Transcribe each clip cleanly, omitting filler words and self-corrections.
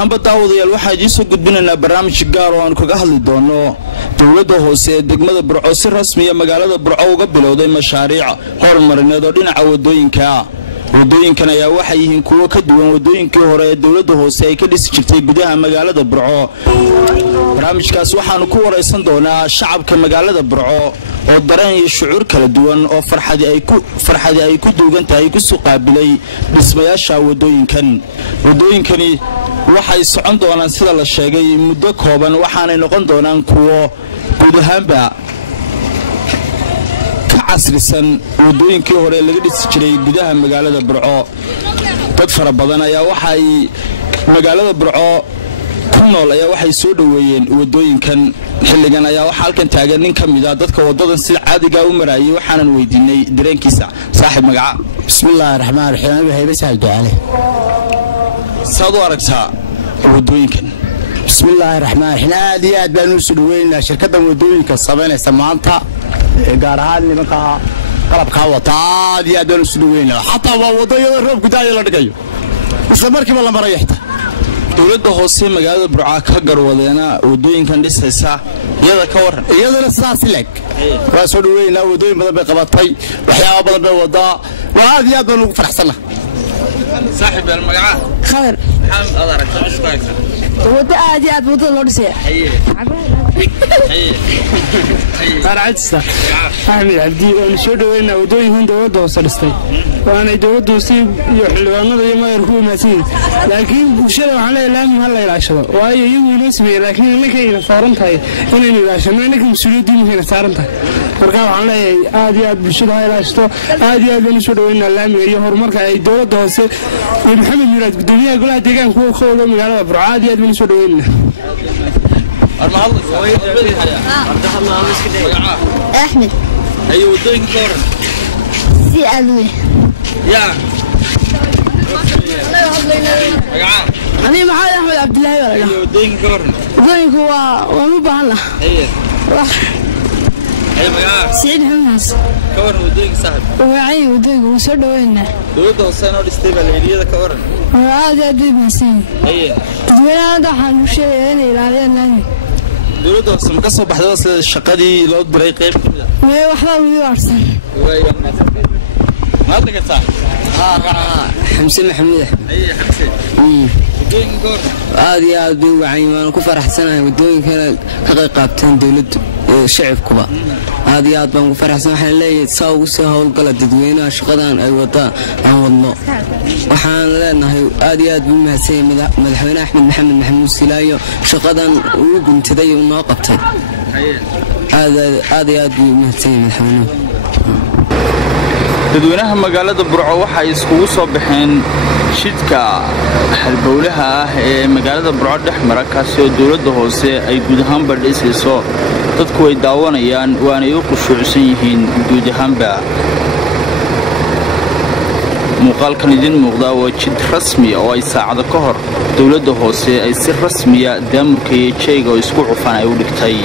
ahaanba daawadayaal waxaa idiin soo gudbinaynaa barnaamij gaar oo aan kaga hadli doono dowladda hoose ee degmada Burco si rasmi ah magaalada Burco uga bilowday mashaariic horumarineed oo dhinaca wadooyinka ah. wadooyinkan ayaa waxay yihiin kuwo ka duwan wadooyinkii hore ee dowladda hoose ay ka dhisi jirtay gudaha magaalada Burco. barnaamijkaas waxaanu ku wareysan doonaa shacabka magaalada Burco oo dareen iyo shucuur kala duwan oo farxadi ay ku duugan tahay ku soo qaabilay dhismayaasha wadooyinkani waxay socon doonaan sida la sheegay muddo kooban waxaanay noqon doonaan kuwo guud ahaanba ka casrisan wadooyinkii hore laga dhisi jiray gudaha magaalada Burco. dad fara badan ayaa waxay magaalada Burco ku nool ayaa waxay soo dhaweeyeen wadooyinkan. xilligan ayaa waxa halkan taagan nin kamid ah dadka wadadan si caadiga u marayay waxaanan weydiinay dareenkiisa. saaxiib magaca? bismillaahir rahmaanir rahiim. hayba saal ducaale. saad u aragtaa wadooyinkan? bismillaahir rahmaanir rahiim. aad iyo aad baan u soo dhaweynaa shirkaddan wadooyinka sameynaysa maanta gaar ahaan nimanka qalabka wata. aad iyo aad baan u soo dhaweynaa xataa waa wadada roob gudaha la dhigayo isla markiiba la marayo. dowladda hoose magaalada Burco ka garwadeena wadooyinkan dhisaysa iyada ka waran? iyadana sidaas leeg waa soo dhaweynaa. wadooyin badan bay qabatay, waxyaabo badan bay wadaa. waa aad iyo aad baan ugu faraxsanahay. saaxiib magaca? خير maxamed aad aragtaa meesha ku haysa? wada aad iyo aad wada loo dhisay. faracista Ahmed Abdi oo soo dhaweynaa wadooyinkan dowladda hoose dhistay. waana dowladdu si iyo xilwaanada iyo maayarku maasii. laakiin bulshada waxaan leeyahay hal la ilaashado. waayo iyagu inay sameeyay laakiin innaka ay saaran tahay inay ilaashano innaka mas'uuliyaddu inay saaran tahay. marka waxaan leeyahay aad iyo aad bulshada ha ilaashado. aad iyo aad baan soo dhaweynaa laamiga iyo horumarka ay dowladda hoose iyo maxamed muraad gudoomiyaha golaha deegaanka uu ka wado magaalada Burco. aad iyo aad baan soo dhaweynaa. أحمد أي ودوين كورن سي ألوي يا أنا محمد أحمد عبد الله ولا أي ودوين كورن ودوين هو ومبهلا أيه أي مجا سعيد حماس كورن ودوين صاحب وعي ودوين وسود وينه دولة وسنة ودستيبل الهدية كورن هذا أدري بسين أيه وين هذا حنوشة يعني لا يعني dowladda hoose ma ka soo baxday sida shaqadii loo diray qayb kamid ah way waxba wuu arsan way ma tagtaa xamse maxamed ay xamse wadooyin goor aad iyo aad buu wacay. waan ku faraxsanahay wadooyinkana ka qayb qaataan dowladda iyo shacabkuba. aad iyo aad baan ku faraxsan. waxaan leeyahay saa ugu soo howlgala dadweynaha shaqadan ay wadaan aan wadno. waxaan leenahay aad iyo aad buu mahadsan madaxweyne Axmed Maxamed Maxamuud Silaayo shaqadan uu guntaday oo noo qabtay. aad iyo aad buu mahadsan madaxweyne. dadweynaha magaalada Burco waxay iskugu soo baxeen shidka halbowlaha ah ee magaalada Burco dhexmara kaasi oo dowladda hoose ay guud ahaanba dhisayso. dadku way daawanayaan waana ay u qushuucsan yihiin guud ahaanba. muuqaalkan idin muuqda waa jid rasmi oo ay saacado ka hor dowladda hoose ay si rasmiya daamurka iyo jeyga oo isku cufan ay u dhigtay.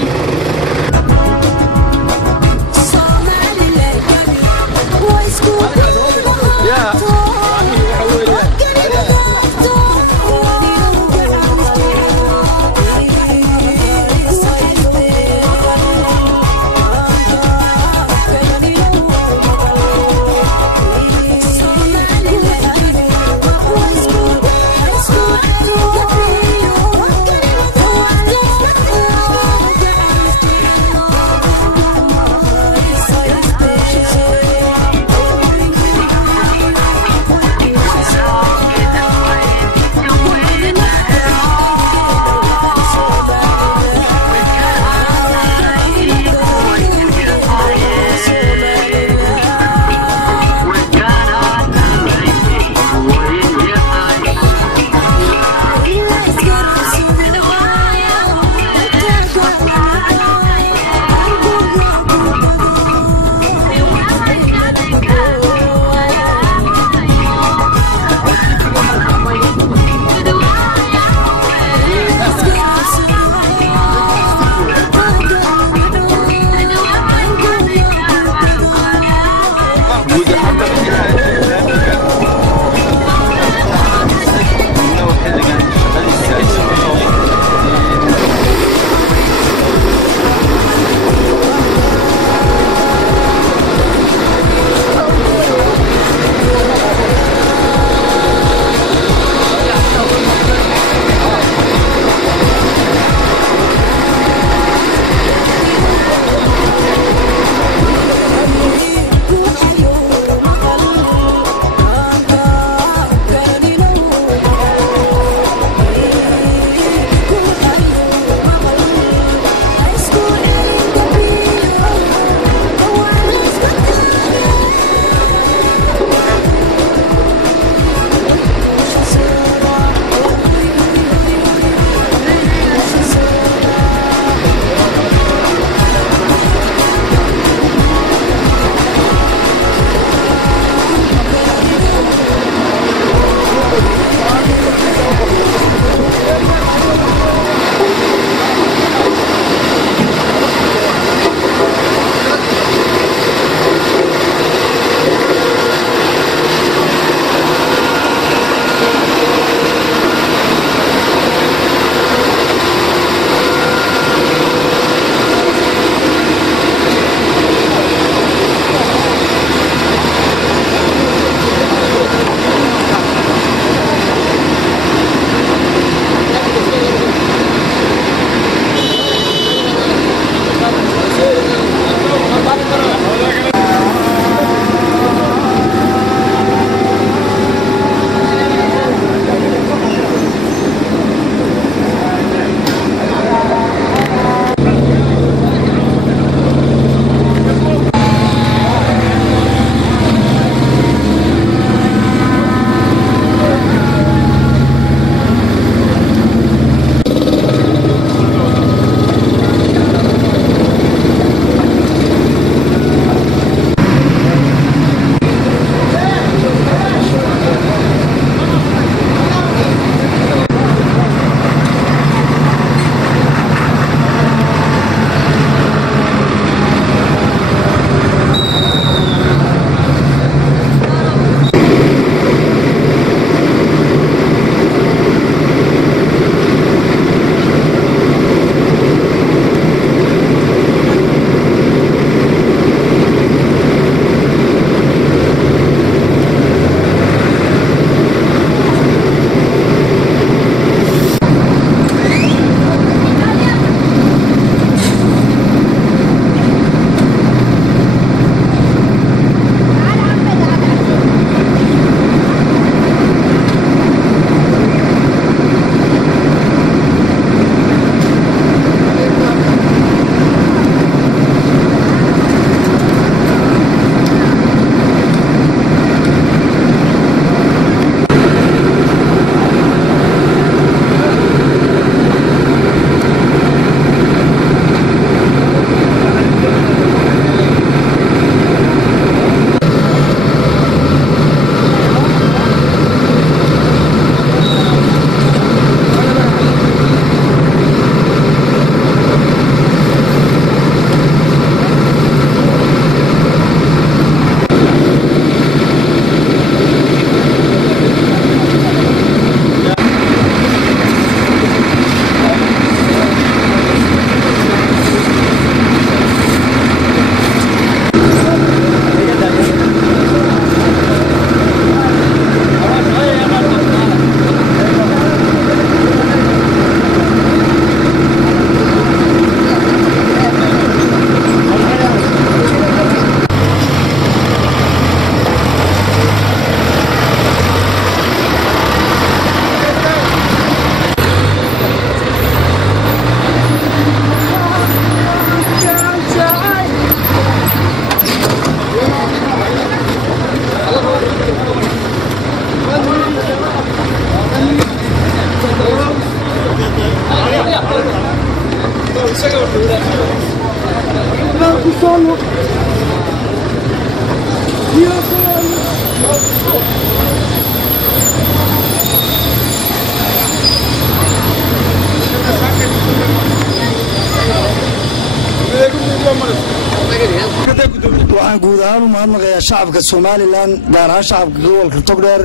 waxaan guud ahaan u mahadnaqayaa shacabka Soomaaliland gaar ahaan shacabka gobolka Togdheer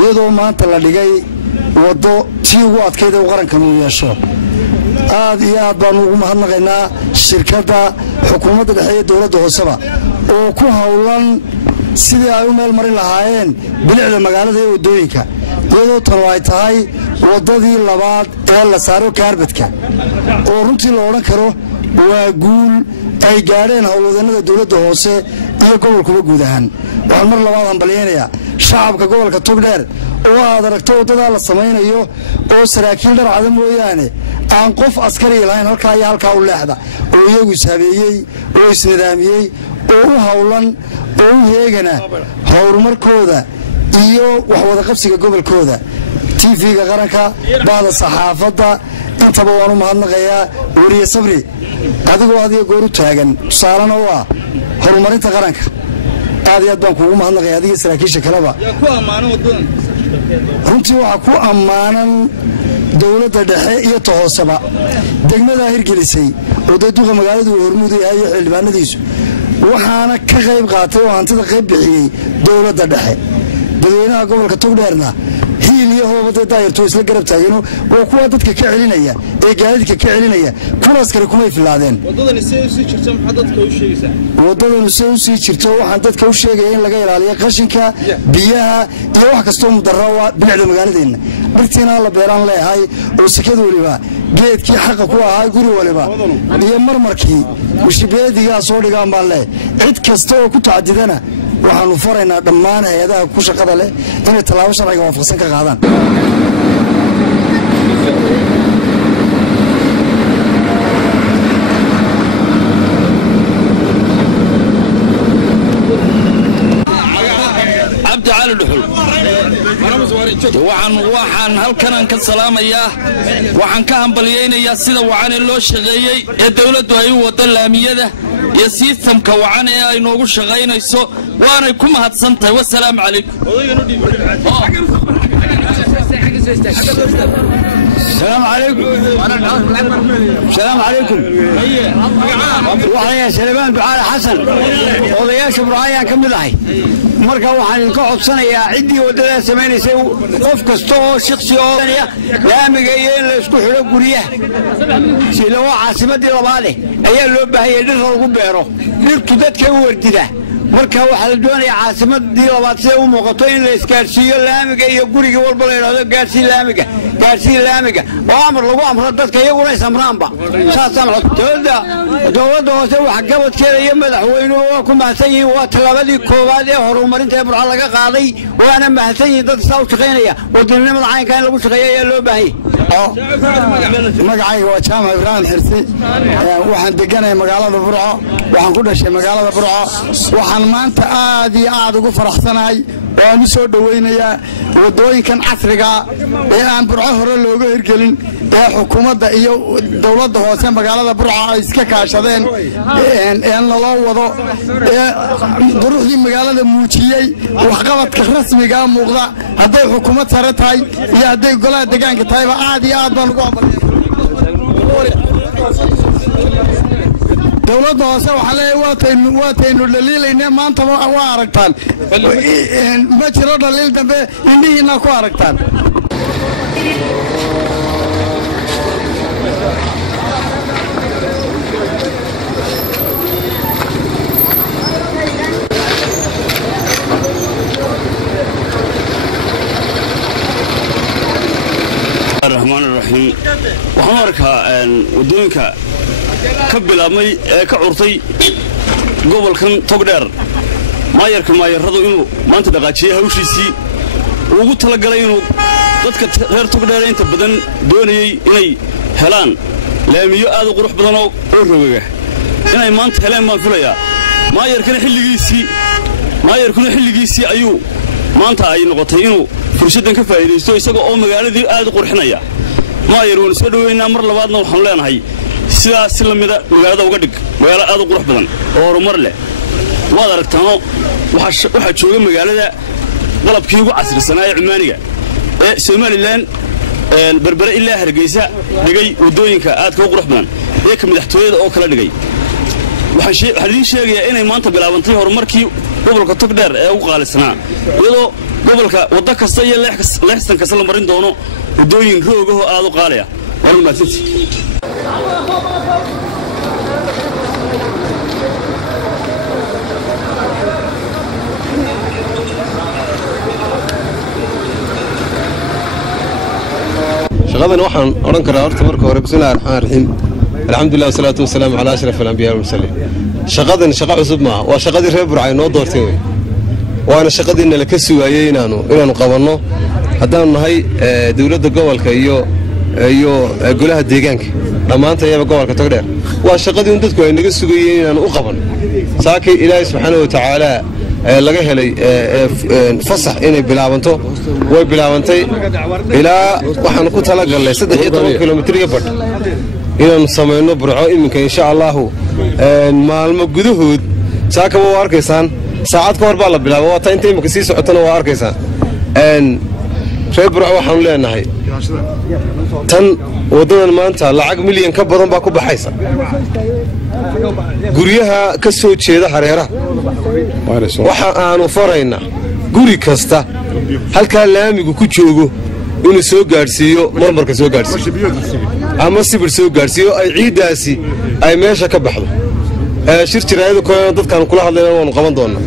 iyadoo maanta la dhigay wado tii ugu adkeyd ee qaranka uu yeesho aad iyo aad baan ugu mahadnaqaynaa shirkadda xukuumadda dhexe ee dawladda hooseba oo ku hawlan sidii ay u meel marin lahaayeen bilicda magaalada ee wadooyinka iyadoo tan ay tahay wadadii labaad ee la saaro kaarbadka oo runtii la oran karo waa guul ay gaadheen howlwadeennada dawladda hoose iyo gobolkuba guud ahaan waxaan mar labaad hambalyeynaya shacabka gobolka Togdheer oo aad aragto wadada la samaynayo oo saraakiil dhar cad mooyaane aan qof askari lahayn halka iyo halka u leexda oo iyagu sabeeyay oo isnidaamiyay oo u hawlan oo u heegana horumarkooda iyo wax wada qabsiga gobolkooda TV-ga qaranka baada saxaafadda intaba waan u mahadnaqayaa wariye sabri adigoo goor u taagan tusaalana waa horumarinta qaranka aad iyo aad baan kuugu mahadnaqayaa adiga saraakiisha kaleba runtii waxaa ku ammaanan dawladda dhexe iyo tohoosaba degmada hirgelisay oo dadka magaaladu hormuud yahay iyo xildhibaanadiisu waxaana ka qayb qaatay oo hantida qayb bixiyay dawladda dhexe dadweynaha gobolka Togdheerna hiiliyo hoobada daayirto isla garab taagano oo kuwa dadka ka celinaya ee gaadiidka ka celinaya kuwaas kale kuma filaadeen wadadani si jirto maxaa dadka u sheegaysaa wadadani si jirto waxaan dadka u sheegay in laga ilaaliyo qashinka biyaha iyo wax kasta oo mudarro ah bilicda magaaladeena bartiina la beeran leeyahay oo sikada waliba geedkii xaq ku ahaa guri waliba iyo marmarkii wishbeediga soo dhigaan baa leh cid kasta oo ku tacadidana waxaanu faraynaa dhammaan hay'adaha ku shaqada leh inay tallaabo sharciga waafaqsan ka qaadaan عبد علي دحول waxaan halkan ka salaamayaa waxaan ka hambalyeeynaya sida wacan loo shaqeeyay ee dawladdu ay u wada laamiyada iyo systemka wacan ee ay noogu shaqeynayso waana ku mahadsantahay wasalaam calaykum السلام عليكم السلام عليكم وحيا سليمان دعاء حسن odayaasha burcayaan ka mid ahay marka waxaan ka codsanayaa cidii wadada sameeynaysa qof kasto oo shakhsi oo laamiga iyo in la isku xiro guriyaha si loo caasimadii labaad ayaa loo baahayay dhir lagu beero dhirtu dadka u wardida marka waxa la doonayaa caasimadii labaad si uu muuqato in la iskaarsiyo laamiga iyo guriga walba la yiraahdo gaarsiin laamiga oo amar lagu amro dadka iyaguna samraanba saasaan dawladda hoose waxa gabadkeeda iyo madaxweynuhu waa ku mahadsan yihiin waa talaabadii koowaad ee horumarinta ee burca laga qaaday waana mahadsan yihiin dad saa u shaqeynaya wadannimada caynka in lagu shaqeeyo ayaa loo baahay magacayga waa jaamac ibraahim xirsi waxaan deganahay magaalada burco waxaan ku dhashay magaalada burco waxaan maanta aad iyo aad ugu faraxsanahay oo u soo dhaweynayaa wadooyinkan casriga ee aan burco hore looga hirgelin ee xukuumadda iyo dawladda hoose magaalada burco ay iska kaashadeen ee loo wado ee duruuxdii magaalada muujiyay waxqabadka rasmiga muuqda hadday xukuumad sare tahay iyo hadday golaha deegaanka tahay aad iyo aad baan ugu ambalyeeyaa dawladda hoose waxa leeyahay waataynu dhaliilaynaa maanta waa aragtaan ma jiro dhaliil dambe indhihiina ku aragtaan الرحمن الرحيم waxaan arkaa wadooyinka ka bilaabmay ee ka curtay gobolkan Togdheer maayaradu inuu maanta dhaqaajiyay hawshiisii ugu talagalay inuu dadka reer Togdheer inta badan doonayay inay helaan laamiyo aad u qurux badan oo rogaga inay maanta helaan ma filayaa maayarkuna xilligiisii ayuu maanta ay noqotay inuu fursadan ka faa'iideysto isagoo oo magaaladii aad u qurxinaya maayar uu soo dhaweynaa mar labaadna waxaan leenahay sidaas si lamida magaalada uga dhig magaalo aad u qurux badan oo horumar leh waad aragtaano waxaa jooga magaalada qalabkii ugu casrisanaa ee cumaaniga ee Somaliland berbere ilaa Hargeysa dhigay wadooyinka aadka u qurux badan ee ka madaxtooyada oo kala dhigay waxaan idin sheegayaa inay maanta bilaabantay horumarkii gobolka Togdheer ee ugu qaalisanaa iyadoo gobolka waddo kasta iyo leexsan kasta la marin doono wadooyin roog ah oo aad u qaaliya waa mahadsanti شغلنا وحن أورنكر أرت مركو بسم الله الرحمن الرحيم الحمد لله والصلاة والسلام على أشرف الأنبياء والمرسلين شغلنا شغل عصب معه وشغل ربع عين ودور تيوي وأنا شغل إن لكسو أيين إنه قبلنا هذا هاي دولة الجوال كيو قولها الديجانك لما أنت يا بجوال كتقدر وشغل يندتكو إن لكسو أيين إنه قبل ساكي إلهي سبحانه وتعالى laga helay fasax inay bilaabanto way bilaabantay ilaa waxaan ku tala galnay 13 kilomitir bad inaan sameeyno burco iminka insha Allah maalmo gudahood saaka waa arkaysaan saacad ka hor baa la bilaabo waa inta iminka sii socotana waa arkaysaan reer burco waxaan leenahay tan wadadan maanta lacag milyan ka badan baa ku baxaysa guryaha ka soo jeeda hareeraha waxa aanu farayna guri kasta halka laamigu ku joogo inuu soo gaarsiiyo marmarka soo gaarsiiyo ama sibir soo gaarsiiyo ay ciidaasi ay meesha ka baxdo shir jiraayadu dadkan kula hadlayna waanu qaban doonaa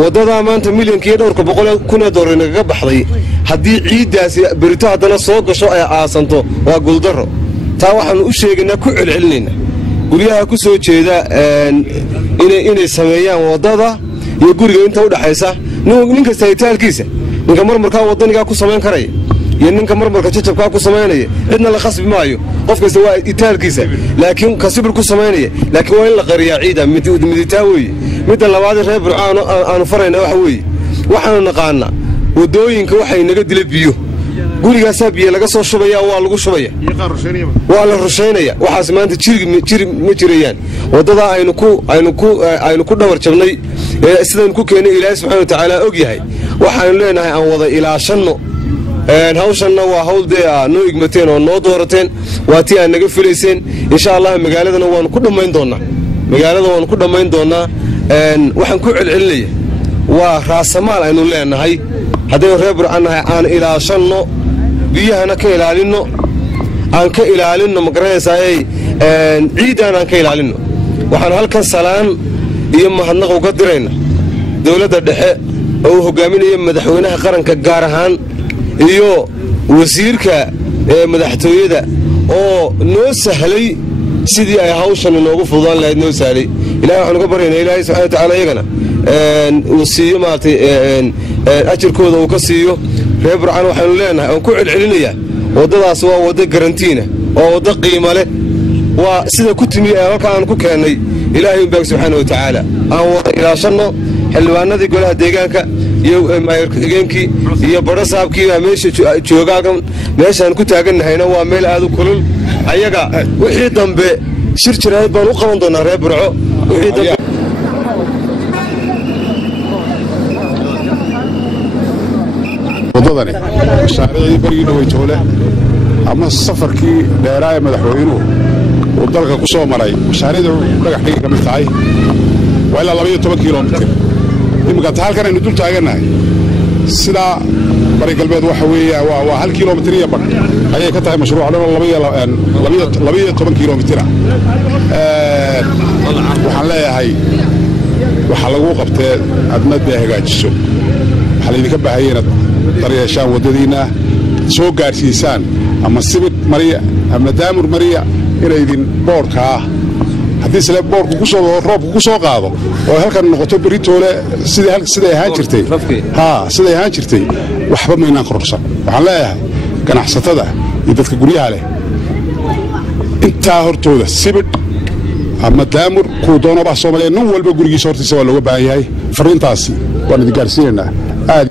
wadada maanta milyankii dhowrka $100,000 naga baxday haddii ciidaasi berito haddana soo gasho ay aasanto waa guuldaro taa waxaanu u sheegaynaa ku celcelinayna guryaha ku soo jeeda inay sameeyaan wadada iyo guriga inta u dhaxaysa ninka saytaalkiisa ninka marmarka wadaniga ku sameyn karaya iyo ninka marmarka jajabka ku sameynaya cidna la khasbi maayo qof kasta waa itaalkiisa laakiin ka sibir ku sameynaya laakiin waa in la qariyaa ciida miditaa weeye midda labaad reer burcaan aanu farayna waxa weeye waxaanu naqaanaa wadooyinka waxay naga dila biyo gurigaas biyo laga soo shubaya waa lagu shubaya waa la rusheynaya waxaas maanta jiri ma jirayaan wadada aynu ku dhawr jabnay sidaan ku keenay Ilaahay subhanahu wa ta'ala og yahay waxaan leenahay aan wada ilaashano hawshanna waa hawlde noo igmateen oo noo doorateen waa tii aan naga filayseen insha Allah magaaladana waan ku dhameyn doonaa waxaan ku celcelinay waa raasamaal aynu leenahay haddii reer burcanahay aan ilaashano biyahana ka ilaalino aan ka ilaalino magaranaysaay ciidan aan ka ilaalino waxaan halkan salaan iyo mahadnaq uga dirayna dawladda dhexe oo hogaaminaya madaxweynaha qaranka gaar ahaan iyo wasiirka madaxtooyada oo noo sahlay sidii ay hawshan inoogu fududaan lahayd noo sahlay ilaahay waxaan uga baryaynaa ilaahay subxaanahu wa ta'aala iyagana uu siiyo maartay ajirkooda uu ka siiyo reer burcaan waxaanu leenahay aan ku celcelinayaa wadadaas waa waddo garantiina waa waddo qiimo leh waa sida ku timi halka aan ku keenay ilaahay baag subxaanahu wa ta'aala aan wada ilaashano xilwaanadii golaha deegaanka iyo maayirka xigeenkii iyo baro saabkii meesha joogaagan meeshaan ku taaganahayna waa meel aad u kulul ayaga wixii dambe shir jiraayad baan u qaban doonaa reer burco wixii dambe wadadani mashaariicii barigii dhaweytoole ama safarkii dheeraa ee madaxweynuhu uu dalka ku soo maray mashaariicda dhagax dhigi ka mid tahay waa ilaa 12 kilomitir iminka halkan aynu dul taagannahay sidaa bari galbeed waxa weeye waa 1 kilomitir iyo badh ayay ka tahay mashruuca dhan 12 kilomitir waxaan leeyahay waxa lagu qabtee adnad bay hagaajiso waxa laydinka baahayay inaad daryeeshaan waddadiinna soo gaarsiisaan ama sibid mariya ama daamur mariya inaydin boodhkaa haddii sile boodhku roobku ku soo qaado oo halkan noqoto beritoole siday ahaan jirtay waxba maynaan kororsan waxaan leeyahay ganacsatada iyo dadka guryaha leh intaa hortooda sibidh ama daamur kuu doonobaa Soomaaliya nin walba gurigiisa hortiisa waa looga baahan yahay fariintaasi waan idin gaarsiinaynaa aad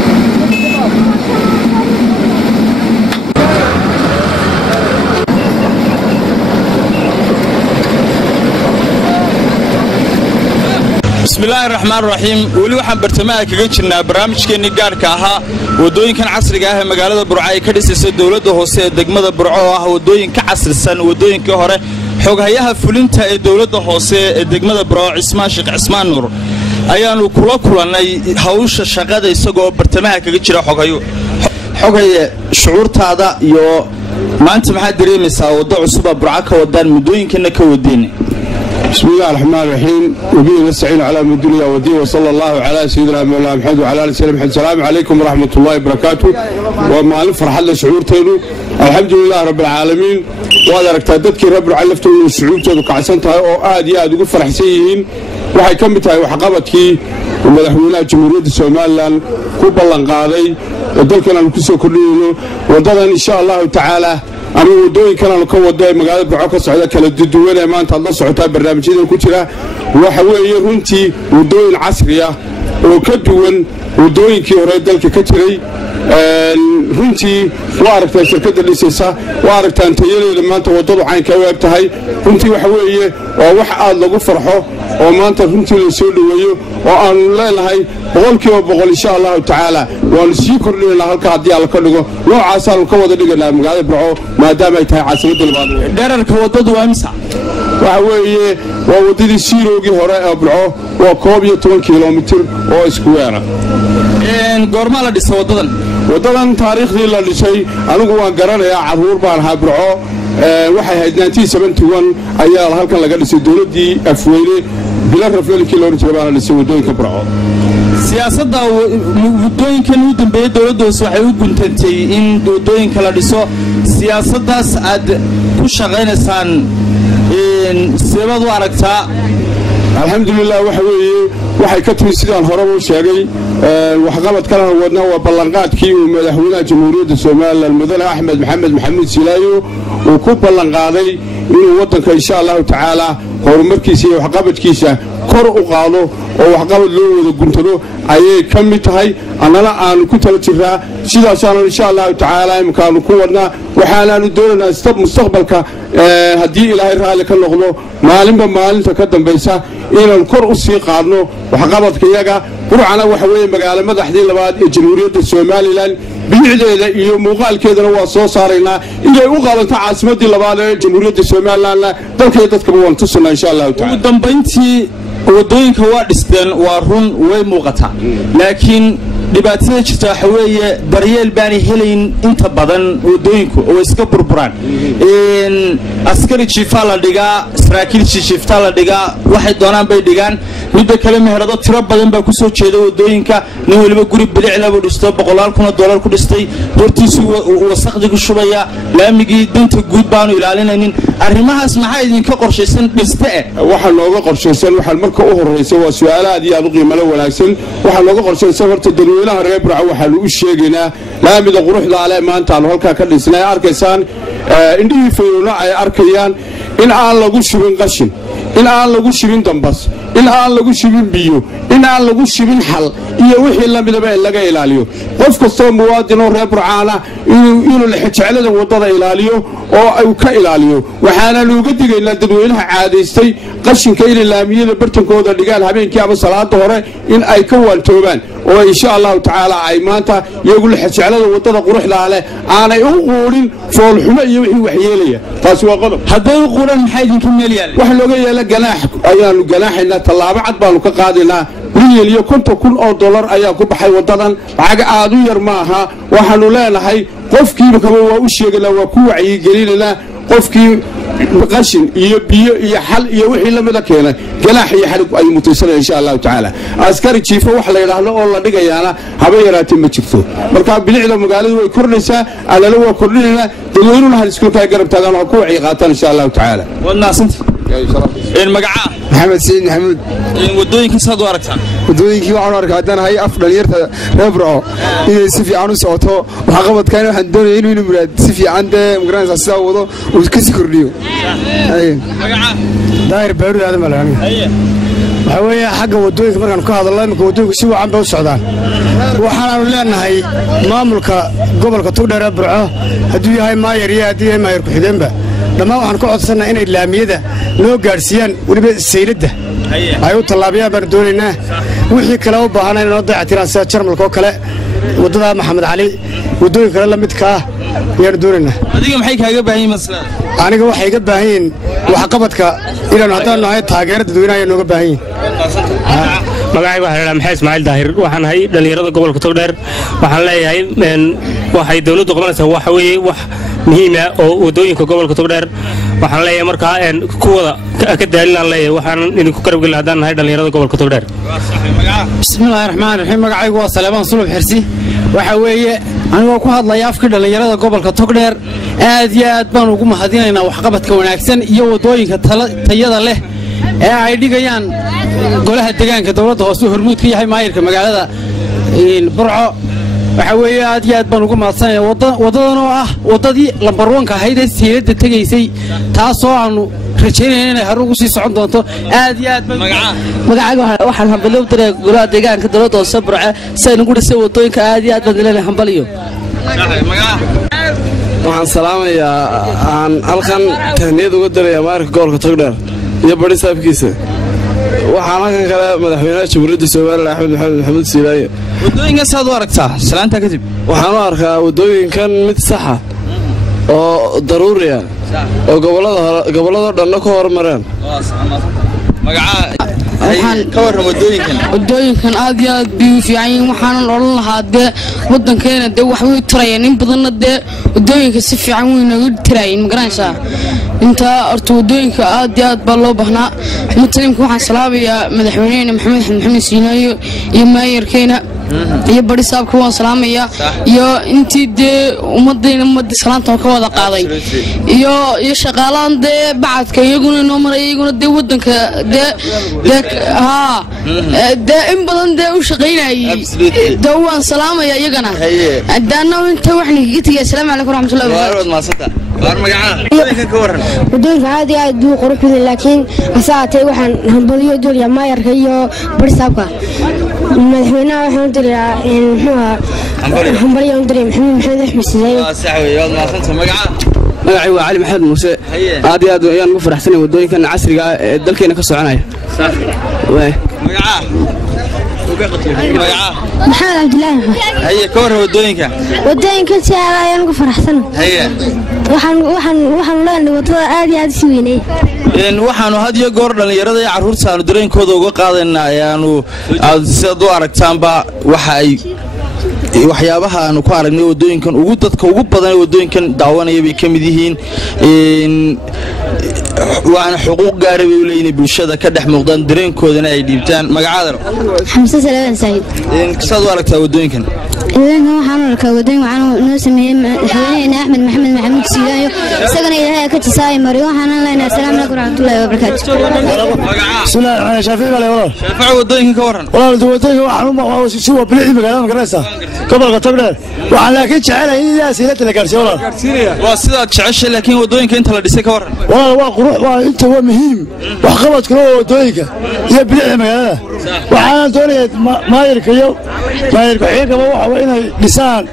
bismillaahi raxmaan raxiim weli waxaan bartamaha kaga jirnaa barnaamijkeennii gaarhka ahaa waddooyinkan casriga ah ee magaalada burco ay ka dhisayso dowladda hoose ee degmada burco oo ah waddooyin ka casrisan waddooyinkii hore xoghayaha fulinta ee dowladda hoose ee degmada burco cismaan sheekh cismaan nuur ayaannu kula kulannay hawsha shaqada isagoo bartamaha kaga jira xoghaye shucuurtaada iyo maanta maxaad dareemaysaa waddo cusuba burco ka wadaan muddooyinkanna ka wadeen بسم الله الرحمن الرحيم وبه نستعين على من الدنيا والدين وصلى الله على سيدنا مولانا محمد وعلى اله وصحبه اجمعين. السلام عليكم ورحمه الله وبركاته. وما فرح الله شعورتينو الحمد لله رب العالمين. وهذا ركتا ددكي رب علفتو شعورتينو كعسان tahay oo aad iyo aad ugu faraxsan yihiin waxay ka mid tahay waxqabadkii madaxweynaha jamhuuriyadda Soomaaliland ku ballan qaaday dalkan aan ku soo kordhino wadadan insha Allah ta'ala أنا ودوين كانوا كوداي مقالة بعكس على كلا الدوين ما أنت الله سعتها برنامجين كتيرة وحوي رنتي ودوين عصرية وكدوين ودوين كيوريد ذلك كتيري رنتي وعرفت الشركة اللي سيسا وعرفت أنت يلي لما أنت وضعوا عين كوابت هاي رنتي وحوي وواحد لقوا فرحه وما أنت رنتي اللي سولوا وأن لا هاي بقولك وبقول إن شاء الله تعالى ونسيكر لنا هالكعدي على كله نوع عسل الكود اللي قلنا مقالة بعو ما دام يتهي عاصمة البلد. دار الكود وامسع. وحوي وودي السيروجي هراء بعو وكوبية 2 كيلومتر أو سكويرة. إن قرمالة دي سودان. ودان تاريخ ذي اللي شيء أنا قوان قرنا يا عرور بارها بعو waxay hayd 1971 ayaa halkan laga dhisay dawladii afweyne bila rafeel kilomitir baan la soo wadooyinka burco siyaasadda wadooyinkan u dambeeyay dawladdu waxay u guntantay in wadooyinka la dhiso siyaasaddaas aad ku shaqaynaysaan in sabab u aragtaa alxamdulillah waxay ka timi sidaan hore u sheegay waxqabad kala wadna waa ballanqaadkii uu madaxweynaha jamhuuriyadda Soomaaliland mudane Axmed Maxamed Maxamuud Silaayo uu ku ballan qaaday inuu wadanka insha Allah ta'ala horumarkiisa iyo waxqabadkiisa kor u qaado oo waxqabad loo wada guntado ayay ka mid tahay annana aan ku tala jiraa sidaas aan insha Allah ta'ala imkaan ku wadna waxaanu doonaynaa mustaqbalka haddii Ilaahay raali ka noqdo maalinta ka dambaysa inaan kor u sii qaadno waxqabadka iyaga burcana waxa weeye magaalo madaxdii labaad ee jamhuuriyadda Soomaaliland bilicdeeda iyo muuqaalkeedana waa soo saaraynaa inay u qaadanto caasimadii labaad ee jamhuuriyadda Soomaaliland dalka iyo dadka waan tusnaa insha Allah ta'ala ugu dambeyntii wadooyinka waa dhisteen waa run way muuqataa laakiin dhibaatada jirta waxa weeye daryeel baan helayn inta badan wadooyinku oo iska burburaan askari jiifa la dhigaa saraakiil jiifta la dhigaa waxay doonaan bay dhigaan midda kale meherado tiro badan baa ku soo jeeda wadooyinka nin waliba guri bilicna buu dhisto $100,000 ku dhistay hortiisu wasaqdi ku shubaya laamigii danta guud baanu ilaalinaynin arrimahaas maxay idinka qorshaysan dhiste waxa looga qorshaysan waxa marka u horeysa waa su'aalaad iyo aad qiimo wanaagsan waxa looga qorshaysan horta dadweynaha reer burco waxa uu sheegaynaa laamida quruxda ale maanta halka ka dhisnay arkaysaan indhihii fiiruna ay arkayaan in aan lagu shubin qashin in aan lagu shubin dambas in aan lagu shubin biyo in aan lagu shubin xal iyo wixii la midaba laga ilaaliyo qof kastoo muwaadin oo reer burcaana inuu la xijeclada wadada ilaaliyo oo ay ka ilaaliyo waxaana looga digaynaa dadweynaha caadaystay qashinka in laamiyada bartankooda dhigaan habeenkii ama salaada hore in ay ka waantoobaan oo insha Allah ta'ala ay maanta iyagu la xijeclada wadada quruxda leh aanay u quurin fool xumo iyo wixii waxyeelaya taas waa qodob haday u quuran maxay idinka meel yaal wax looga yeela ganaax ayaanu ganaaxina talaabo cad baanu ka qaadinaa milyan iyo $50,000 ayaa ku baxay wadadan lacag aad u yar ma aha waxaanu leenahay qofkiiba kaba waa u sheeganaa waa ku wacyi gelinayna qofkii qashin iyo biyo iyo xal iyo wixii la mid ah keenay ganaax iyo xarig ay mutaysanayaan insha Allah ta'ala askari jiifo wax la yiraahdo oo la dhigayaana haba yaraatay ma jirto marka bilicda magaaladu way kordhaysaa alala waa kordhinayna dadweynuhu hal isku ka garab taagan oo ku wacyi qaataan insha Allah ta'ala wadnaasanta in magaca maxamed siin maxamuud in wadooyinka saad u aragtaan wadooyinkii waxaan u arkaa haddaan hay af dhalinyarta reer burco inay si fiican u socoto waxqabadkan waxaan doonayaa inuu muraad si fiican dee magaranaysaa sidaa wado uu ka sii kordhiyo magaca daahir baaruud aadan baa laga waxa weeye xagga wadooyinka markaan ka hadalno imika wadooyinku si wacan bay u socdaan waxaanu leenahay maamulka gobolka tugdheer ee burco hadduu yahay maayar iyo haddii yahay maayar ku-xigeenba dhammaan waxaan ka codsanaa inay laamiyada noo gaadhsiiyaan weliba sayladda ay u tallaabiyaan baan doonaynaa wixii kale u baahan inay noo dayactiraan sida jarmalka oo kale wadada maxamed cali wadooyin kale la midka ah ayaan doonaynaa adiga maxay kaaga baahan yihiin maslada aniga waxay iga baahan yihiin waxqabadka inaan haddaan nahay taageero dadweynaha ayaa nooga baahan yihiin magacayga waxaa la maxay Ismaaciil Daahir waxaan ahay dhalinyarada gobolka Togdheer waxaan leeyahay waxay dawladdu qabanaysaa waxa weeye wax muhiim ah oo wadooyinka gobolka Togdheer waxaan leeyahay markaa kuwada ka daalinaan leeyahay waxaan idinku qarab galay haddaan nahay dhalinyarada gobolka Togdheer bismillaahi raxmaani raxiim magacaygu waa Saleebaan Sulub Xirsi waxa weeye anigoo ku hadlaya afka dhalinyarada gobolka Togdheer aad iyo aad baan ugu mahadinaynaa waxqabadka wanaagsan iyo wadooyinka tayada leh ee ay dhigayaan golaha deegaanka dawladda hoose hormuud ka yahay maayirka magaalada Burco waxa weeye aad iyo aad baan ugu mahadsanaya wadadan oo ah wadadii lambar 1 ka ahayd ee siirada tagaysay taasoo aanu rajaynayna inay hor ugu sii socon doonto aad iyo aad magacayga waxaan hambaliyo u diray golaha deegaanka dawladda hoose Burco si ay nagu dhisay wadooyinka aad iyo aad baan ilaahay hambaliyo waxaan salaamayaa aan halkan tahniyad uga dirayaa maayirka gobolka Togdheer iyo bari saabkiisa waxaan halkan kale madaxweynaha jamhuuriyadda Soomaaliya Axmed Maxamed Maxamuud Siilaaye wadooyinka saad u aragtaa salaanta kadib waxaan u arkaa wadooyinkan mid sax ah oo daruuri ah oo gobolada dhan ka hormareen wadooyinkan aad iyo aad bay u fiican yihiin waxaanan odhan lahaa dee wadankeena dee wax way tarayeen in badanna dee wadooyinka si fiican way nooga tiraayeen ma garanaysaa intaa horta wadooyinka aad iyo aad baa loo baahnaa matalimka waxaan salaabayaa madaxweyneena maxamed Siinaayo iyo maayarkeena iyo bari saabka waan salaamayaa iyo intii dee ummadda salaanta ka wada qaaday iyo shaqaalaan dee bacadka iyaguna noo maray iyaguna dee wadanka dee in badan dee u shaqaynayay dee waan salaamayaa iyagana haddaana inta waxna kaga tegay assalaamu calaykum waraxmatullahi wabarakatuh wadooyinka aad iyo aad buu qurux badan laakiin hasaatee waxaan hambaliyo doonaya maayarka iyo bari saabka madaxweynaha waxaan dirayaa hambaliyo diray maxamed axmed sidayo magacaygu waa cali maxamed muuse aad iyo aad ayaan ugu faraxsanahay wadooyinkan casriga ah ee dalkeena ka soconaya maxamed cabdilaahi haye ka warran wadooyinka si aad ayaan ugu faraxsanahay waxaan leenahay wadada aad iyo aad si weynay waxaanu had iyo goor dhalinyarada iyo carruurta aanu dareenkooda uga qaadaynaa ayaanu sidaad u aragtaanba waxa ay waxyaabaha aanu ku aragnay wadooyinkan dadka ugu badan ee wadooyinkan daawanaya bay ka mid yihiin waana xuquuq gaar ah u leeyahay bulshada ka dhex muuqdaan dareenkoodana ay dhiibtaan magacaada xamse Salaaman Said saad u aragtaa wadooyinkan waxaan arkaa wadooyin waxaan noo sameeyay madaxweynaha Axmed Maxamed Maxamuud Siilaayo isagana ilaahay ka tisaay mari waxaan leenahay assalaamu calaykum waraxmatullaahi wabarakaatuh bismillaahi shaafici walaal shaafici wadooyinka ka waran wadooyinka waxaan si waa bilixi magaalada magaraysa gobolka Togdheer waxaan laakiin jecelahay in siilada la gaarsiiyo walaal waa sidaad jeceshay laakiin wadooyinka inta la dhisay ka waran walaal waa qurux waa inta waa muhiim wax qabadkana wadooyinka iyo bilixi magaalada waxaan doonayaa maayirka xigaba waxa inay dhisaan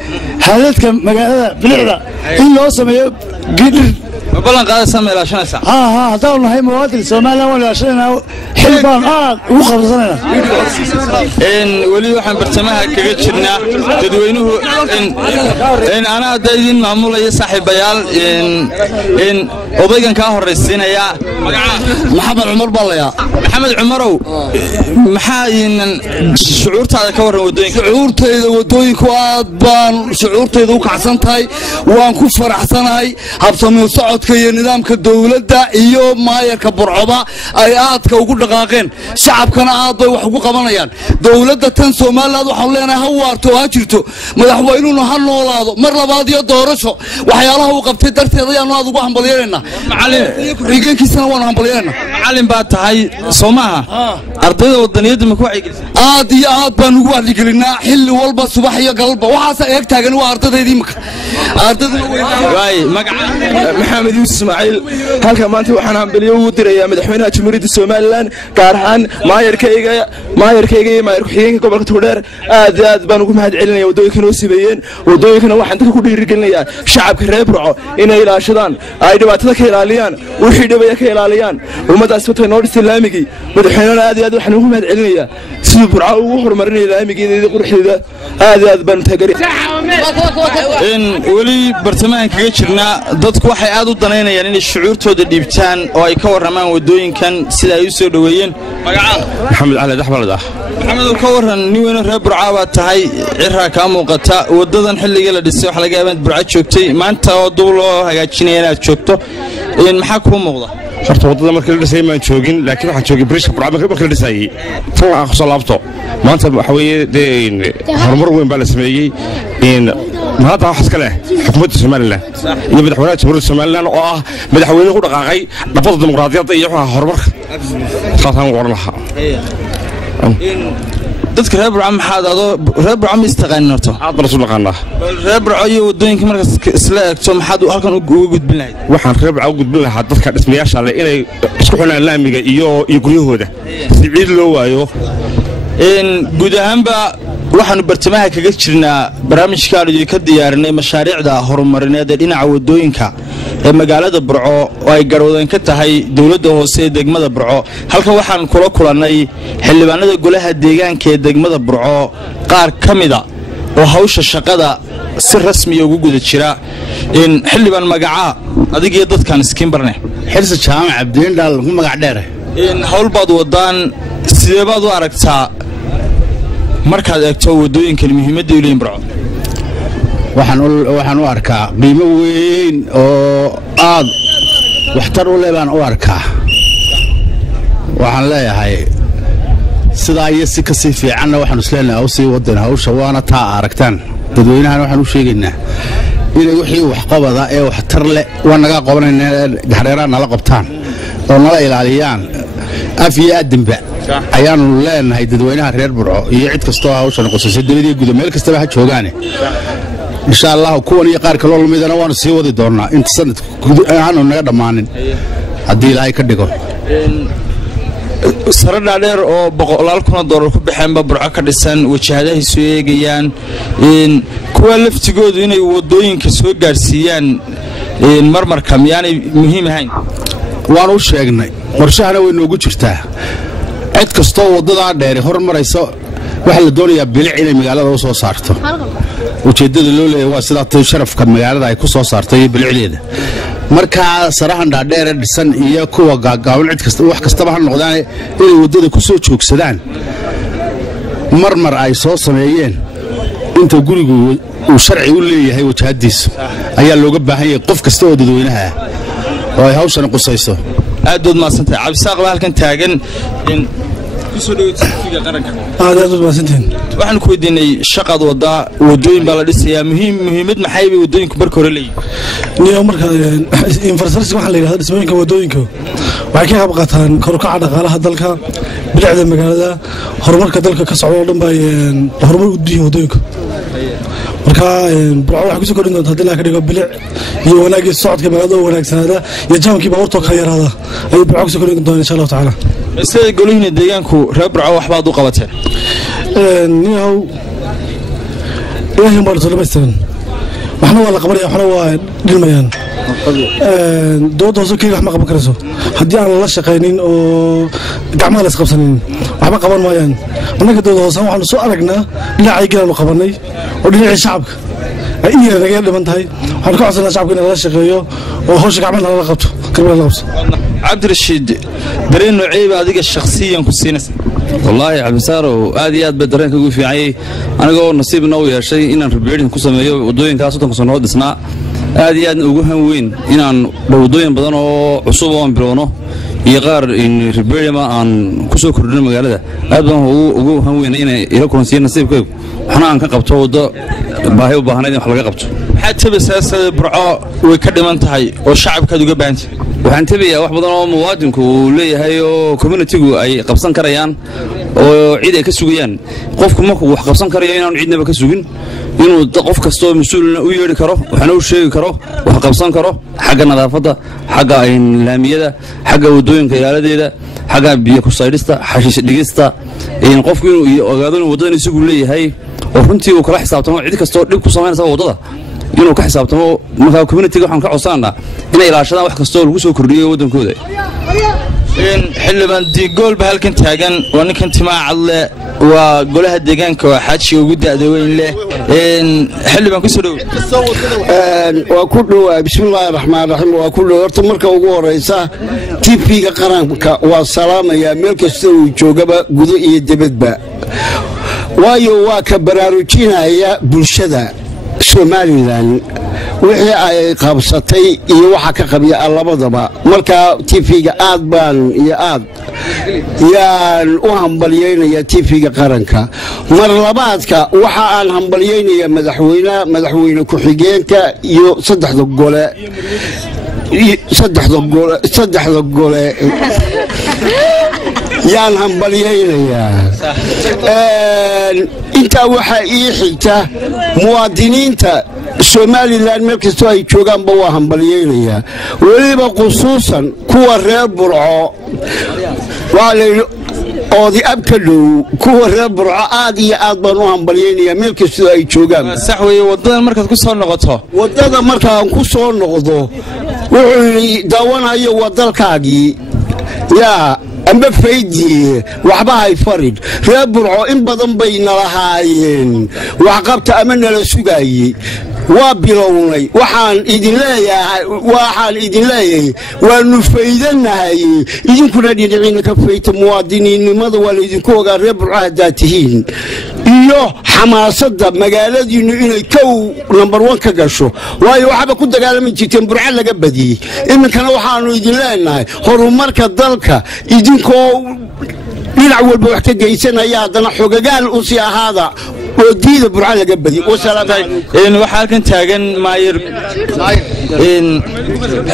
haadadka magaalada bilixda in loo sameeyo gidir ma ballan qaadaysaa ma ilaashanaysaa haddaan nahay muwaadin Soomaaliya waan ilaashanaynaa xilbaan aad ugu qabsanaynaa weli waxaan bartamaha kaga jirnaa dadweynuhu ana hadda idin maamulaya saaxiibayaal odaygan kaa horraysiinaya maxamed cumar baalaya maxamed cumarow maxaa shucuurtaada ka warran wadooyinka shucuurtayda wadooyinku aad baan shucuurtayda u kacsan tahay waan ku faraxsanahay habsamiyo socodka iyo nidaamka dawladda iyo maayarka Burcoba ay aadka ugu dhaqaaqeen shacabkana aad bay wax ugu qabanayaan dawladda tan Soomaaliland waxaan leenahay ha waarto ha jirto madaxweynuhu ha noolaado mar labaad iyo doorasho waxyaalaha uu qabtay darteed ayaan aad ugu hambalyeynaa macallin riigankiisana waan hambalyeynaa macallin baa tahay Soomaha ardayda wadaniyada ma ku wacyigelisay aad iyo aad baan ugu wacyigelinaa xilli walba subax iyo galba waxaas eeg taagan waa ardadeedii marka ardaduna way magaca maxamed yuusuf ismaaciil halka maanta waxaan hambaliyo ugu dirayaa madaxweynaha jamhuuriyadda Soomaaliland gaar ahaan maayarkayga iyo maayar ku-xigeenka gobolka Togdheer aad baan ugu mahadcelinayaa wadooyinkan oo sibeeyeen wadooyinkana waxaan dadka ku dhiirigelinayaa shacabka reer Burco inay ilaashadaan ay dhibaatada ka ilaaliyaan wixii dhibaya ka ilaaliyaan ummadaas wata noo dhisay laamigii madaxweynaha aad waxaan ugu mahadcelinayaa sidoo Burco ugu horumarinay laamigeeda quruxdeeda aad baan taageeray in wali bartamahan kaga jirnaa dadku waxay aad u danaynayaan inay shucuurtooda dhiibtaan oo ay ka waramaan wadooyinkan sida ay u soo dhaweeyeen magaca maxamed cali daxbalada maxamed ka waran nin weyn reer Burco baa tahay cirra ka muuqata wadadan xilliga la dhisay wax laga yaabaa Burco joogtay maanta oo dub loo hagaajinaya inaad joogto in maxaa ku muuqda horta wadada markii la dhisay ma joogin laakiin waxaan joogay bridge Burco markii la dhisay tan aan ku soo laabto maanta waxa weeye horumar weyn baa la sameeyay in maanta wax iska leh xukuumadda Soomaaliland iyo madaxweynaha jamhuuriyadda Soomaaliland oo ah madaxweynaha ku dhaqaaqay nabadda dimuqraadiyadda iyo horumarka taasaan u oran lahaa dadka reer Burco maxaad adoo reer Burco ma istaqaanin horto aad baan soo dhaqaanaa reer Burco iyo wadooyinka markaas isla eegto maxaad halkan ugu gudbin lahayd waxaan reer Burco u gudbin lahaa dadka dhismayaasha leh inay isku xunaan laamiga iyo guryahooda si ciid loo waayo guud ahaanba waxaanu bartamaha kaga jirnaa barnaamijkaanu ka diyaarinay mashaariicda horumarineed ee dhinaca wadooyinka ee magaalada Burco oo ay garwadeen ka tahay dawladda hoose ee degmada Burco halkan waxaan kula kulannay xildhibaanada golaha deegaanka ee degmada Burco qaar kamida oo hawsha shaqada si rasmi ah ugu guda jira in xildhibaan magaca adiga iyo dadkan iskiin barnay xirsi jaamac abdiin dhal ku magac dheer in hawl baad wadaan sidee baad u aragtaa markaad eegto wadooyinka muhiimadda u leeyihiin Burco waxaan u arkaa qiimo weyn oo aad waxtar u leebaan u arkaa waxaan leeyahay sidaa iyo si ka sii fiicanna waxaan isleenahay u sii wadana hawsha waana taa aragtaan dadweynahan waxaan u sheegaynaa inay wixii wax qabada ee waxtar leh waa naga qabanayna gaxreeraan nala qabtaan oo nala ilaaliyaan af iyo aadinba ayaanu leenahay dadweynaha reer Burco iyo cid kastoo hawshan qosasay dawladda guud meel kasta ha joogaan insha Allah kuwan iyo qaar kale oo lumidana waanu sii wadi doonaa inta sanad aanu naga dhamaanin hadii Ilaahay ka dhigo saradha dheer oo $100,000 ku baxeenba Burco ka dhisan wajahadaha soo eegayaan in kuwa laftigoodu inay wadooyinka soo gaarsiiyaan in marmarka miyaanay muhiim ahayn waan u sheegnay qorshahana way noogu jirtaa cid kastoo wadada dheer horumarayso waxa la doonayaa bilic inay magaalada u soo saarto ujeedada loo leeyahay waa sida tay sharafka magaalada ay ku soo saartay bilicdeeda marka sarahan dhaadheer dhisan iyo kuwa gaagaaban cid kasta wax kastaba ha noqdaan inay wadada ku soo joogsadaan marmar ay soo sameeyeen inta gurigu uu sharci u leeyahay wajahadiisa ayaa looga baahan yahay qof kasta oo dadweynaha oo ay hawshan qusayso aad ma santahay cabsaaq halkan taagan in kusoo dhawaajiga qaranka aad ma santahay waxaan ku weydiinay shaqad wada wadooyin baa la dhisayaa muhiimad maxay bay wadooyinku marka hore leeyihiin niyo marka infrastructure waxa la yiraahdo dhismooyinka wadooyinka waxay ka qayb qaataan kor u kaca dhaqaalaha dalka bilicda magaalada horumarka dalka ka socdo oo dhan bay horumar u diiyo wadooyinka marka Burco waxa ku soo kordhin doontaa hadii la ka dhigo bilic iyo wanaag iyo socodka magaalada oo wanaagsanaada iyo jaamkii baabuurta ka yaraada ay Burco ku soo kordhin doontaa insha Allah taala sida golihiina deegaanku reer Burco wax baad u qabateen niyow ilaahay baa soo dhamaystiran waxna waa la qabanaya waxna waa dhilmayaan dowladda hoose kaliya wax ma qaban karayso haddii aan la shaqaynin oo gacmaha la isqabsanin waxba qaban maayaan annaga dowladda hoose waxaanu soo aragnaa dhinacay galaanu qabanay oo dhinacii shacabka ay iyana naga dhiman tahay waxaanu ka codsanaa shacabka in lala shaqeeyo oo hawsha gacmaha lala qabto kalbana la qabto cabdirashiid dareen noocee baa adiga shakhsiyan ku siinaysa wallaahi cabdisaarow aad iyo aad ba dareenka ugu fiicanyay anigoo nasiibna u yeeshay inaan rebuilding ku sameeyo wadooyinkaas 30 sano dhisnaa aad iyo aad ugu han weyn inaan wadooyin badan oo cusub oo bilowno iyo qaar in rebuilding aan ku soo kordhino magaalada aad baan ugu han weyn inay ila kulansiin nasiibkaygu waxna aan ka qabto wado baahi u baahnayd in wax laga qabto maxaa tabasaasada Burco way ka dhiman tahay oo shacabka uga baahantahay waxaan tabayaa wax badan oo muwaadinku uu leeyahay oo communitigu ay qabsan karayaan oo cid ay ka sugayaan qofku markuu wax qabsan karayo inaanu cidnaba ka sugin inuu qof kastoo mas-uulna u yeedhi karo waxna u sheegi karo wax qabsan karo xagga nadaafadda xagga laamiyada xagga waddooyinka ilaaladeeda xagga biyo ku saydhista xashiish dhigista qofku inuu ogaado in waddadan isagu leeyahay oo runtii uu kala xisaabtamo cid kastoo dhib ku samaynaysa waddada inuu ka xisaabtamo markaa communitiga waxaan ka codsananaa inay ilaashadaan wax kastoo lagu soo kordhiyo waddankooda xildhibaan diigoolba halkan taagan waa ninkan timaa cadle waa golaha deegaanka oo xaajiga ugu da'da weyn leh xildhibaan ku soo dhow waa ku dhowaa bismillaahi raxmaan raxiim waa ku dhow horta marka ugu horeysa tv-ga qaranka waa salaamayaa meel kasta uu joogaba gudo iyo dibadba waayo waa ka baraarujinaya bulshada somalilan wixii ay qabsatay iyo waxa ka qabiya labadaba markaa tv-ga aad baan iyo aad yaan u hambalyeynaya tv-ga qaranka mar labaadka waxa aan hambalyeynaya madaxweyne ku-xigeenka iyo saddexda gole yaan hambalyaynayaa intaa waxaa ii xigta muwaadiniinta somalilan meel kastoo ay joogaanba waa hambalyaynayaa weliba khusuusan kuwa reer burco waxaa layidhi oodi ab ka dhow kuwa reer burco aad iyo aad baan u hambalyaynayaa meel kastoo ay joogaan sax weeye waddadan markaad ku soo noqoto waddada markaan ku soo noqdo wuxuu yidhi daawanayo waa dalkaagii yaa amba faydii waxba hay farid reer burco in badan bay nalahaayeen waxqabta ama nala sugaayey waa bilownay waxaan idin leeyahay waanu faydanahay idinkuna dhiniciina ka fayta muwaadiniinnimada waa laydinku ogaa reer burco haddaad tihiin iyo xamaasadda magaaladiinnu inay kow number 1 ka gasho waayo waxba ku dagaalami jirteen burco laga badiyey iminkana waxaanu idin leenahay horumarka dalka idinkoo dhinac walba wax ka geysanaya haddana xogagaan u sii ahaada oo diida burco laga badiyey waxaa halkan taagan maayir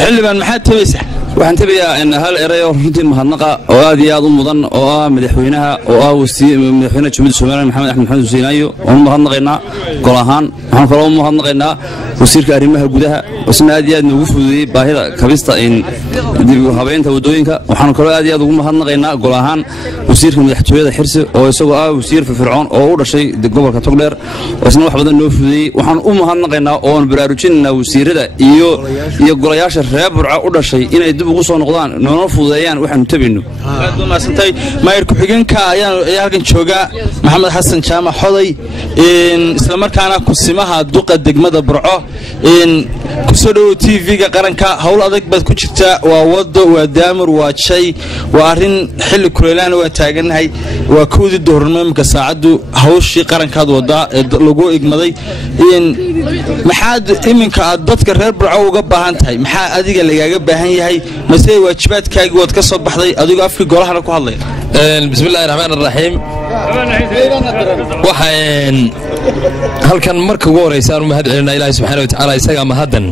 xildhibaan maxaad tabaysaa waxaan tabayaa hal eray oo runtii mahadnaqa oo aad iyo aad u mudan oo ah madaxweynaha oo ah madaxweynaha jumhuriyadda Soomaaliya Maxamed Axmed Maxamed Huseynaayo oo mahadnaqaynaa gol ahaan waxaan kaloo mahadnaqaynaa wasiirka arrimaha gudaha oo isna aad iyo aad ugu fududeeyay baahida kabista dib u habeynta wadooyinka waxaan kaloo aad iyo aad ugu mahadnaqaynaa gol ahaan wasiirka madaxtooyada xirsi oo isagoo ah wasiir firfircoon oo u dhashay gobolka Togdheer oo isna wax badan noo fududeeyay waxaan u mahadnaqaynaa oo aan baraarujinaynaa wasiirada iyo golayaasha reer burco u dhashay inay dib ugu soo noqdaan noona fududeeyaan waxaanu tabayno aad u maasantay maayir ku-xigeenka ayaa halkan jooga maxamed xasan jaamac xoday isla markaana kusimaha duqa degmada burco ku soo dhowow tv-ga qaranka howl adag baad ku jirtaa waa wado waa daamur waa jay waa arrin xilli kuleelaana waa taagannahay waa kowdii doornimo imika saacaddu hawshii qarankaad wadaa ee lagu igmaday maxaad iminka aad dadka reer burco uga baahan tahay maxaa adiga lagaaga baahan yahay mase waajibaadkaagii waad ka soo baxday adigoo afkii golahana ku hadlaya bismillahi raxmaan raxiim waxaan halkan marka ugu horeysaan u mahad celinaa ilaahay subxaana watacaala isagaa mahaddan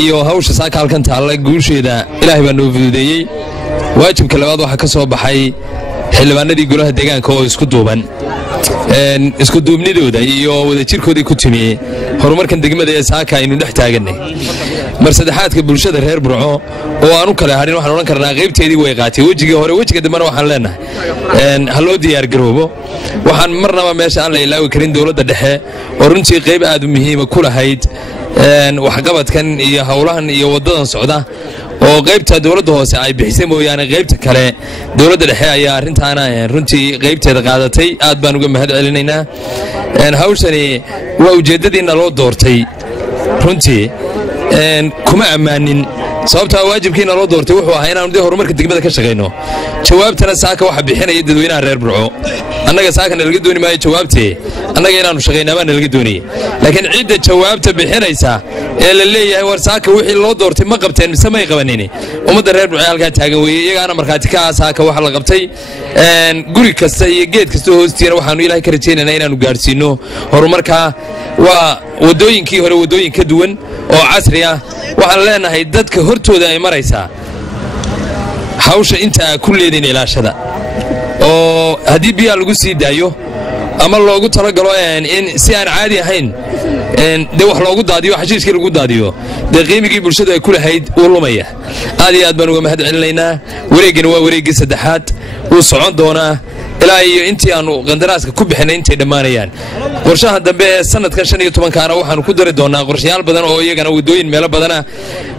iyo hawsha saaka halkan taalla guusheeda ilaahay baa noo fududeeyey waajibka labaad waxaa ka soo baxay xildhibaanadii golaha deegaanka oo isku duuban isku duubnidooda iyo wadajirkooday ku timi horumarkan degmada ee saaka aynu dhex taaganay mar saddexaadka bulshada reer burco oo aan u kale hadhin waxaan odhan karnaa qaybteedii way qaatay wejigii hore wejiga dambena waxaan leenahay ha loo diyaargaroobo waxaan marnaba meesha aan la ilaawi karin dowladda dhexe oo runtii qayb aad u muhiima ku lahayd waxqabadkan iyo howlahan iyo waddadan socda oo qaybta dowladda hoose ay bixisay mooyaane qaybta kale dowladda dhexe ayaa arrintaana runtii qaybteeda qaadatay aad baan uga mahad celinaynaa hawshani waa ujeeddadiina loo doortay runtii kuma ammaanin sababtaa waajibkiina loo doortay wuxuu ahaa inaanu dee horumarka degmada ka shaqayno jawaabtana saaka waxa bixinaya dadweynaha reer burco annaga saakana laga dooni maayo jawaabtee annaga inaannu shaqaynaabaa nalaga doonaya laakiin cidda jawaabta bixinaysa ee la leeyahay war saaka wixii loo doortay ma qabteen mise may qabanini ummadda reer burco halkaa taagan weeye iyagaana markhaati ka ah saaka waxa la qabtay guri kasta iyo geed kasta hoostiina waxaannu ilaahay ka rajaynaynaa inaannu gaadhsiinno horumarkaa waa waddooyinkii hore waddooyin ka duwan oo casri ah waxaan leenahay dadka hortooda ay maraysaa hawsha intaa ku leedin ilaashada oo haddii biyaa lagu sii daayo ama loogu talagalo in si aan caadi ahayn dee wax loogu daadiyo xashiiskii lagu daadiyo dee qiimigii bulshadu ay ku lahayd uu lumaya aad iyo aad baan uga mahad celinaynaa wareeggana waa wareeggii saddexaad wuu socon doonaa ilaa iyo intii aanu qandaraaska ku bixinay intay dhammaanayaan qorshaha dambe ee sanadkan 15kaana waxaanu ku dari doonaa qorshayaal badan oo iyagana wadooyin meelo badana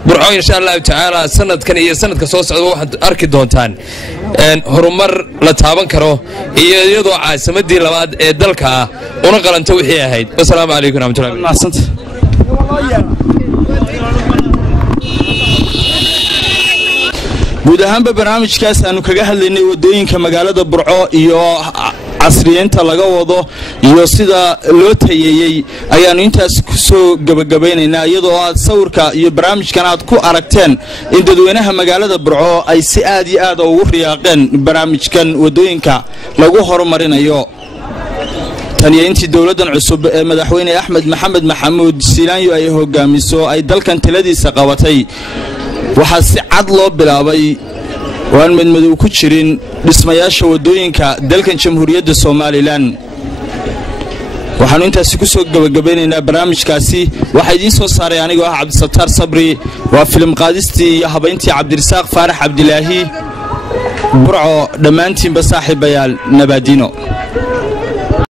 burco insha allahu tacaala sanadkan iyo sanadka soo socda waxaad arki doontaan horumar la taaban karo iyo iyadoo caasimadii labaad ee dalka ah una qalanta wixii ahayd wasalaamu calaykum waraxmatullahi guud ahaanba barnaamijkaas aanu kaga hadlaynay wadooyinka magaalada burco iyo casriyeynta laga wado iyo sida loo tayeeyey ayaanu intaas ku soo gabagabaynaynaa iyadoo aad sawirka iyo barnaamijkan aad ku aragteen in dadweynaha magaalada burco ay si aad iyo aad ugu riyaaqeen barnaamijkan wadooyinka lagu horumarinayo tan iyo intii dowladdan cusub ee madaxweyne axmed maxamed maxamuud siilaanyo ay hogaamiso ay dalkan taladiisa qabatay waxaa si cad loo bilaabay oo aan madmadow ku jirin dhismayaasha wadooyinka dalkan jamhuuriyadda Soomaaliland waxaanu intaasi ku soo gabagabaynaynaa barnaamijkaasi waxa idiin soo saaray anigoo ah Cabdisataar Sabri waa filim qaadistii iyo habayntii Cabdirasaaq Faarax Cabdilaahi burco dhammaantiinba saaxiibayaal nabadino